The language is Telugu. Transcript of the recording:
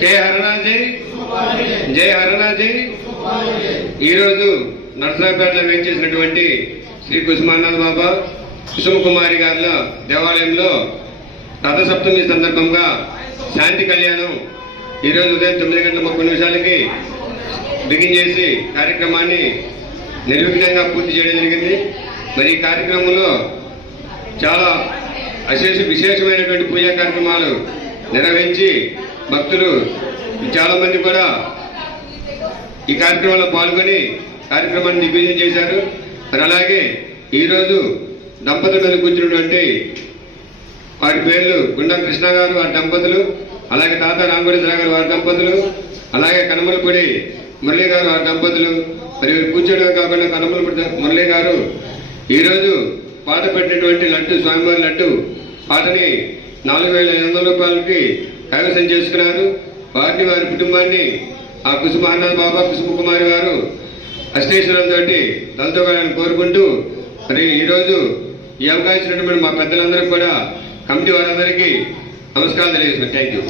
జై హరణాజీ జై ఈరోజు నర్సరాపేటలో వేయించేసినటువంటి శ్రీ కుసుమానంద బాబా కుసుమ కుమారి గారుల దేవాలయంలో రథసప్తమి సందర్భంగా శాంతి కళ్యాణం. ఈరోజు ఉదయం తొమ్మిది గంటల ముప్పై నిమిషాలకి బిగిన్ చేసి కార్యక్రమాన్ని నిర్విఘ్నంగా పూర్తి చేయడం జరిగింది. మరి ఈ కార్యక్రమంలో చాలా అశేష విశేషమైనటువంటి పూజా కార్యక్రమాలు నిర్వహించి భక్తులు చాలా మంది కూడా ఈ కార్యక్రమంలో పాల్గొని కార్యక్రమాన్ని దిగ్విజయం చేశారు. మరి అలాగే ఈరోజు దంపతుల మీద కూర్చున్నటువంటి వారి పేర్లు గుండం కృష్ణ గారు వారి దంపతులు అలాగే తాత రామగుడేశ్వర గారు వారి దంపతులు అలాగే కనమలపూడి మురళి గారు వారి దంపతులు. మరి వీరు కూర్చోడమే కాకుండా కనుమలపూడి మురళి గారు ఈరోజు పాట పెట్టినటువంటి లడ్డు స్వామివారి లడ్డు పాటని నాలుగు వేల ఐదు వందల రూపాయలకి కైవసం చేసుకున్నారు. వారిని వారి కుటుంబాన్ని ఆ కుసుమహన్నాథ్ బాబా కుసుమ కుమారి వారు అష్టేశ్వరంతో వెళ్ళాలని కోరుకుంటూ మరి ఈరోజు ఈ అవకాశం మా పెద్దలందరికీ కూడా కమిటీ వారందరికీ నమస్కారం తెలియజేస్తున్నాను. Thank you